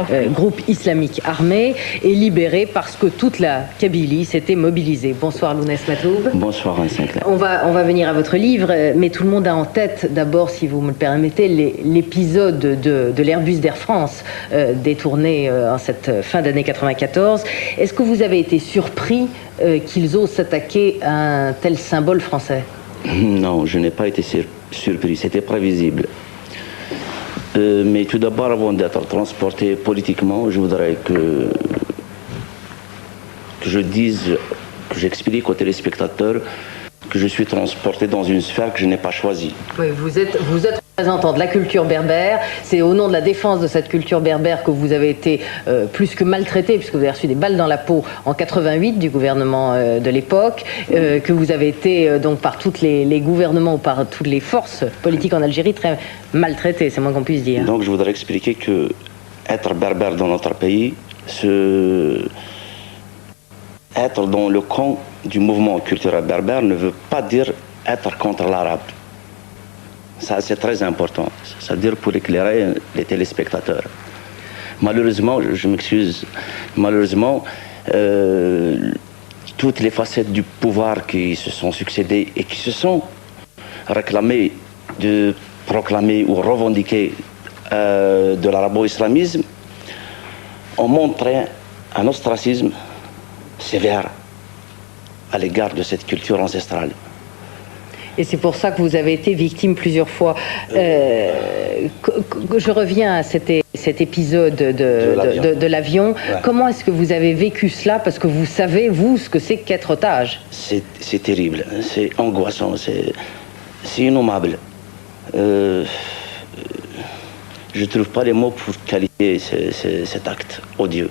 Groupe islamique armé et libéré parce que toute la Kabylie s'était mobilisée. Bonsoir Lounès Matoub. Bonsoir Anne Sinclair. On va venir à votre livre, mais tout le monde a en tête, d'abord, si vous me le permettez, l'épisode de l'Airbus d'Air France détourné en cette fin d'année 94. Est-ce que vous avez été surpris qu'ils osent s'attaquer à un tel symbole français? Non, je n'ai pas été surpris, c'était prévisible. Mais tout d'abord, avant d'être transporté politiquement, je voudrais que je dise, que j'explique aux téléspectateurs que je suis transporté dans une sphère que je n'ai pas choisie. Oui, vous êtes représentant de la culture berbère. C'est au nom de la défense de cette culture berbère que vous avez été plus que maltraité, puisque vous avez reçu des balles dans la peau en 88 du gouvernement de l'époque, que vous avez été donc par tous les gouvernements ou par toutes les forces politiques en Algérie très maltraité, c'est moins qu'on puisse dire. Donc je voudrais expliquer que être berbère dans notre pays, être dans le camp du mouvement culturel berbère ne veut pas dire être contre l'arabe. Ça, c'est très important. Ça veut dire pour éclairer les téléspectateurs. Malheureusement, je m'excuse, malheureusement, toutes les facettes du pouvoir qui se sont succédées et qui se sont réclamées de proclamer ou revendiquer de l'arabo-islamisme ont montré un ostracisme sévère à l'égard de cette culture ancestrale. Et c'est pour ça que vous avez été victime plusieurs fois. Je reviens à cet épisode de l'avion. Ouais. Comment est-ce que vous avez vécu cela? Parce que vous savez, vous, ce que c'est qu'être otage. C'est terrible, c'est angoissant, c'est innommable. Je ne trouve pas les mots pour qualifier cet acte odieux,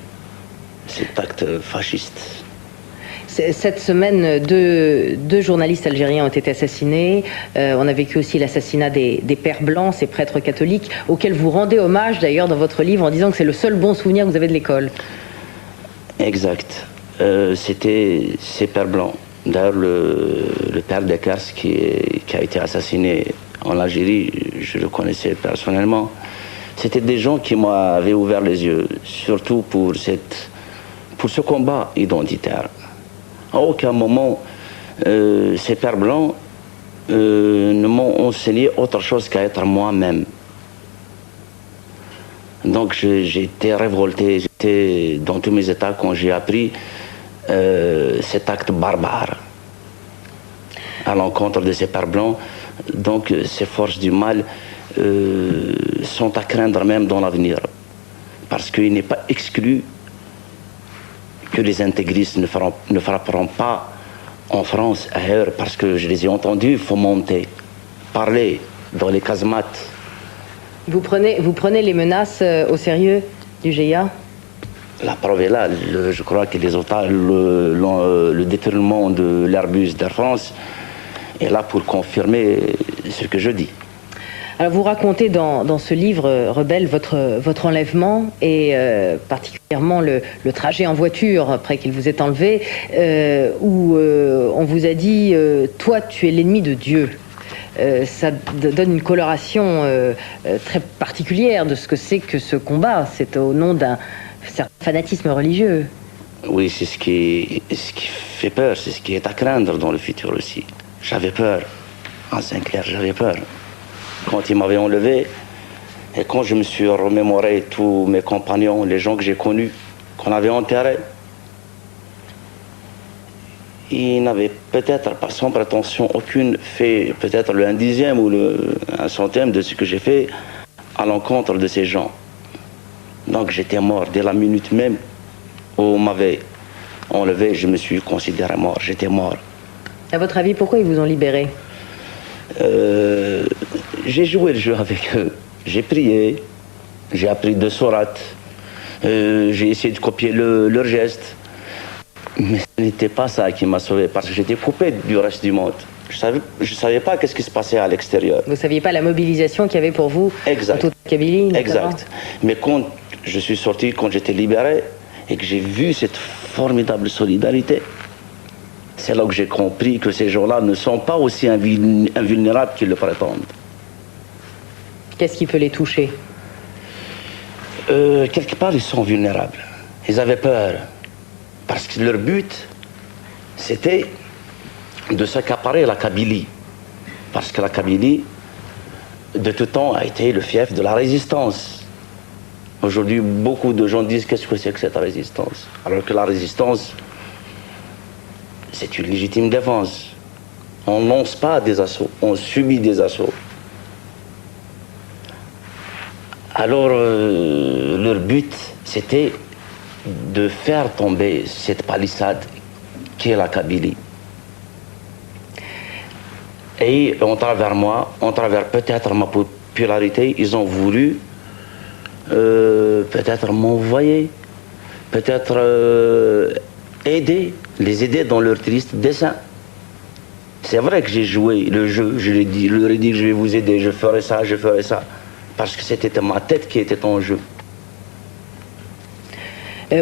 cet acte fasciste. Cette semaine, deux journalistes algériens ont été assassinés. On a vécu aussi l'assassinat des pères blancs, ces prêtres catholiques, auxquels vous rendez hommage d'ailleurs dans votre livre en disant que c'est le seul bon souvenir que vous avez de l'école. Exact. C'était ces pères blancs. D'ailleurs, le père Dekers qui a été assassiné en Algérie, je le connaissais personnellement. C'était des gens qui m'avaient ouvert les yeux, surtout pour ce combat identitaire. À aucun moment, ces pères blancs ne m'ont enseigné autre chose qu'à être moi-même. Donc j'ai été révolté, j'étais dans tous mes états quand j'ai appris cet acte barbare à l'encontre de ces pères blancs. Donc ces forces du mal sont à craindre même dans l'avenir, parce qu'il n'est pas exclu que les intégristes ne frapperont pas en France, ailleurs, parce que je les ai entendus fomenter, parler dans les casemates. Vous prenez les menaces au sérieux du GIA? La preuve est là. Je crois que les otages, le détournement de l'Airbus d'Air France est là pour confirmer ce que je dis. Alors vous racontez dans ce livre, Rebelle, votre enlèvement et particulièrement le trajet en voiture après qu'il vous ait enlevé, où on vous a dit « Toi, tu es l'ennemi de Dieu ». Ça donne une coloration très particulière de ce que c'est que ce combat. C'est au nom d'un certain fanatisme religieux. Oui, c'est ce qui fait peur, c'est ce qui est à craindre dans le futur aussi. J'avais peur, en Sinclair, j'avais peur. Quand ils m'avaient enlevé, et quand je me suis remémoré tous mes compagnons, les gens que j'ai connus, qu'on avait enterrés, ils n'avaient peut-être pas sans prétention aucune fait peut-être le 1/10 ou le 1/100 de ce que j'ai fait à l'encontre de ces gens. Donc j'étais mort dès la minute même où on m'avait enlevé, je me suis considéré mort, j'étais mort. À votre avis, pourquoi ils vous ont libéré? J'ai joué le jeu avec eux, j'ai prié, j'ai appris 2 sourates, j'ai essayé de copier leurs gestes, mais ce n'était pas ça qui m'a sauvé, parce que j'étais coupé du reste du monde. Je savais pas qu'est-ce qui se passait à l'extérieur. Vous ne saviez pas la mobilisation qu'il y avait pour vous exact. En toute la Kabylie notamment. Exact. Mais quand je suis sorti, quand j'étais libéré, et que j'ai vu cette formidable solidarité, c'est là que j'ai compris que ces gens-là ne sont pas aussi invulnérables qu'ils le prétendent. Qu'est-ce qui peut les toucher? Quelque part, ils sont vulnérables. Ils avaient peur. Parce que leur but, c'était de s'accaparer la Kabylie. Parce que la Kabylie, de tout temps, a été le fief de la résistance. Aujourd'hui, beaucoup de gens disent qu'est-ce que c'est que cette résistance? Alors que la résistance, c'est une légitime défense. On ne lance pas des assauts, on subit des assauts. Alors, leur but, c'était de faire tomber cette palissade qu'est la Kabylie. Et en travers moi, en travers peut-être ma popularité, ils ont voulu peut-être m'envoyer, peut-être les aider dans leur triste dessein. C'est vrai que j'ai joué le jeu, je leur ai dit que je vais vous aider, je ferai ça, parce que c'était ma tête qui était en jeu.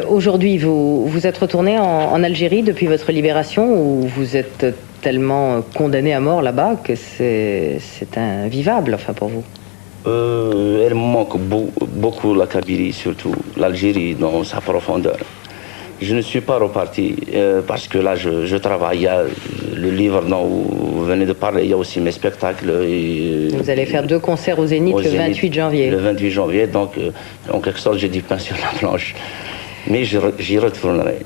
Aujourd'hui, vous êtes retourné en Algérie depuis votre libération, ou vous êtes tellement condamné à mort là-bas que c'est invivable, enfin, pour vous? Elle me manque beaucoup la Kabylie, surtout l'Algérie dans sa profondeur. Je ne suis pas reparti parce que là je travaille. Il y a le livre dont vous venez de parler, il y a aussi mes spectacles. Vous allez faire 2 concerts au Zénith le 28 janvier. Le 28 janvier, donc en quelque sorte j'ai du pain sur la planche. Mais j'y retournerai.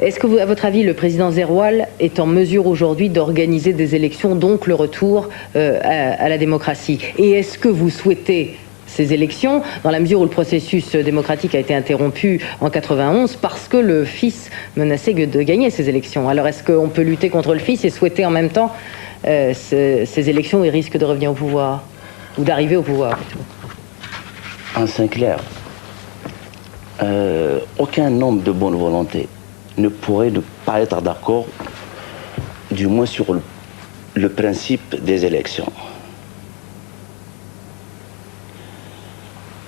Est-ce que, à votre avis, le président Zeroual est en mesure aujourd'hui d'organiser des élections, donc le retour à la démocratie? Et est-ce que vous souhaitez ces élections, dans la mesure où le processus démocratique a été interrompu en 91 parce que le fils menaçait de gagner ces élections? Alors est-ce qu'on peut lutter contre le fils et souhaiter en même temps ces élections et risque de revenir au pouvoir, ou d'arriver au pouvoir plutôt? En Sinclair, aucun homme de bonne volonté ne pourrait ne pas être d'accord, du moins sur le principe des élections.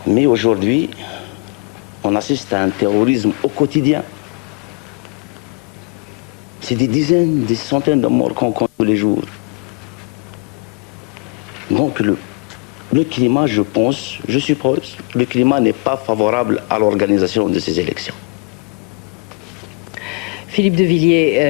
Mais aujourd'hui, on assiste à un terrorisme au quotidien. C'est des dizaines, des centaines de morts qu'on compte tous les jours. Donc le climat, je pense, je suppose, le climat n'est pas favorable à l'organisation de ces élections. Philippe de Villiers,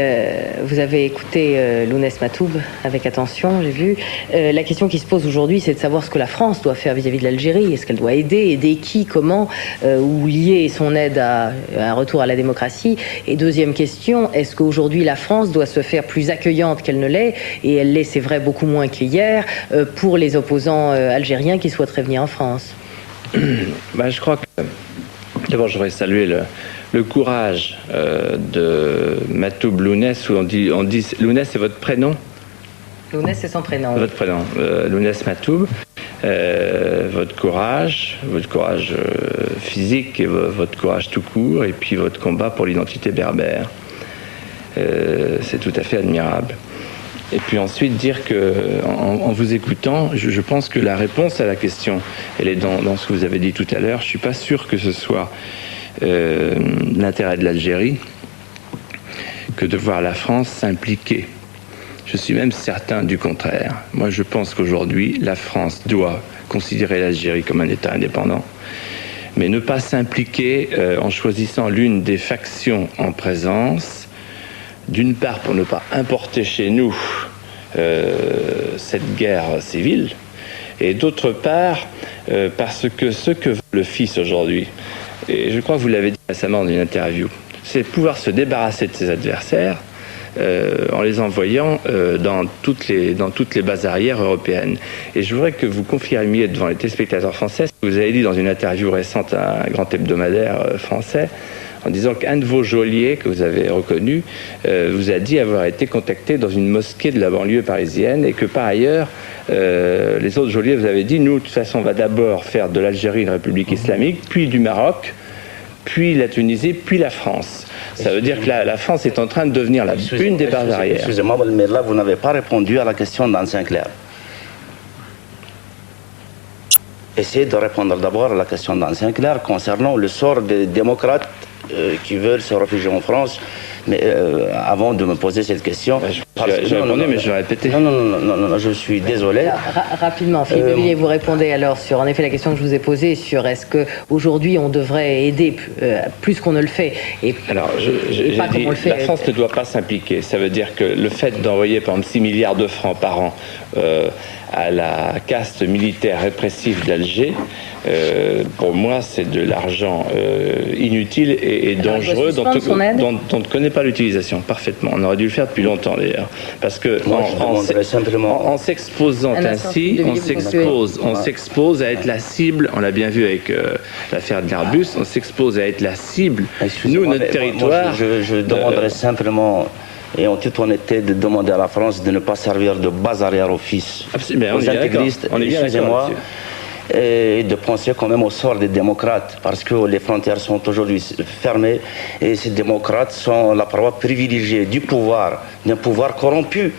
vous avez écouté Lounès Matoub avec attention, j'ai vu. La question qui se pose aujourd'hui, c'est de savoir ce que la France doit faire vis-à-vis de l'Algérie. Est-ce qu'elle doit aider qui, comment, ou lier son aide à un retour à la démocratie? Et deuxième question, est-ce qu'aujourd'hui la France doit se faire plus accueillante qu'elle ne l'est? Et elle l'est, c'est vrai, beaucoup moins qu'hier, pour les opposants algériens qui souhaiteraient venir en France. Je crois que, d'abord, je voudrais saluer le courage de Matoub Lounès, où on dit Lounès, c'est votre prénom? Lounès, c'est son prénom. Votre prénom, Lounès Matoub. Votre courage physique et votre courage tout court, et puis votre combat pour l'identité berbère. C'est tout à fait admirable. Et puis ensuite dire que, en vous écoutant, je pense que la réponse à la question, elle est dans ce que vous avez dit tout à l'heure. Je suis pas sûr que ce soit l'intérêt de l'Algérie que de voir la France s'impliquer. Je suis même certain du contraire. Moi, je pense qu'aujourd'hui, la France doit considérer l'Algérie comme un État indépendant, mais ne pas s'impliquer en choisissant l'une des factions en présence, d'une part pour ne pas importer chez nous cette guerre civile, et d'autre part parce que ce que veut le fils aujourd'hui, et je crois que vous l'avez dit récemment dans une interview, c'est pouvoir se débarrasser de ses adversaires en les envoyant dans toutes les bases arrières européennes. Et je voudrais que vous confirmiez devant les téléspectateurs français ce que vous avez dit dans une interview récente à un grand hebdomadaire français, en disant qu'un de vos geôliers, que vous avez reconnu, vous a dit avoir été contacté dans une mosquée de la banlieue parisienne, et que par ailleurs, les autres geôliers vous avez dit, nous, de toute façon, on va d'abord faire de l'Algérie une république islamique, puis du Maroc, puis la Tunisie, puis la France. Ça veut dire que la France est en train de devenir une des bases arrières. Excusez-moi, mais là, vous n'avez pas répondu à la question d'Anne Sinclair. Essayez de répondre d'abord à la question d'Anne Sinclair concernant le sort des démocrates qui veulent se réfugier en France. Mais avant de me poser cette question... J'ai répondu, mais je vais répéter. Non, je suis désolé. Rapidement, Philippe de Villiers, vous répondez alors sur, en effet, la question que je vous ai posée sur est-ce qu'aujourd'hui on devrait aider plus qu'on ne le fait et alors, j'ai dit, la France ne doit pas s'impliquer. Ça veut dire que le fait d'envoyer, par exemple, 6 milliards de francs par an à la caste militaire répressive d'Alger, pour moi, c'est de l'argent inutile et dangereux dont on ne connaît pas l'utilisation parfaitement. On aurait dû le faire depuis longtemps d'ailleurs. Parce que en s'exposant ainsi, on s'expose à être la cible, on l'a bien vu avec l'affaire de l'Airbus, on s'expose à être la cible. Nous, notre territoire... Je demanderais simplement... Et en toute honnêteté, de demander à la France de ne pas servir de base arrière aux fils, aux intégristes, excusez-moi, et de penser quand même au sort des démocrates, parce que les frontières sont aujourd'hui fermées, et ces démocrates sont la proie privilégiée du pouvoir, d'un pouvoir corrompu,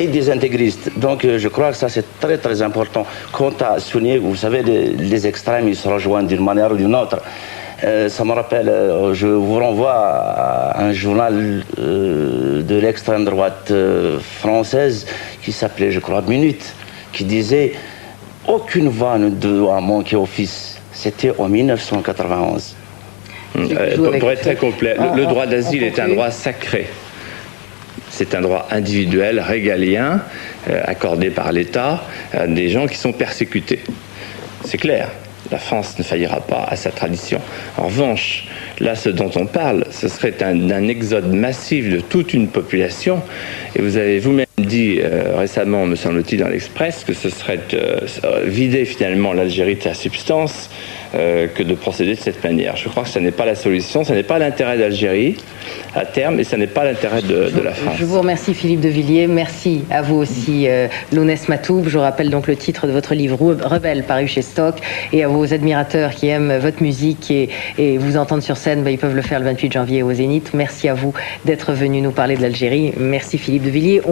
et des intégristes. Donc je crois que ça c'est très très important. Quant à souligner, vous savez, les extrêmes, ils se rejoignent d'une manière ou d'une autre. Ça me rappelle, je vous renvoie à un journal de l'extrême droite française qui s'appelait, je crois, Minute, qui disait « Aucune voix ne doit manquer au fils ». C'était en 1991. Pour être très complet, le droit d'asile est un droit sacré. C'est un droit individuel, régalien, accordé par l'État à des gens qui sont persécutés. C'est clair. La France ne faillira pas à sa tradition. En revanche, là, ce dont on parle, ce serait un exode massif de toute une population. Et vous avez vous-même dit récemment, me semble-t-il, dans l'Express, que ce serait vider finalement l'Algérie de sa substance que de procéder de cette manière. Je crois que ce n'est pas la solution, ce n'est pas l'intérêt d'Algérie à terme, et ce n'est pas l'intérêt de la France. Je vous remercie Philippe de Villiers, merci à vous aussi Lounès Matoub. Je rappelle donc le titre de votre livre Rebelle, paru chez Stock, et à vos admirateurs qui aiment votre musique et vous entendre sur scène, ils peuvent le faire le 28 janvier au Zénith. Merci à vous d'être venu nous parler de l'Algérie. Merci Philippe de Villiers.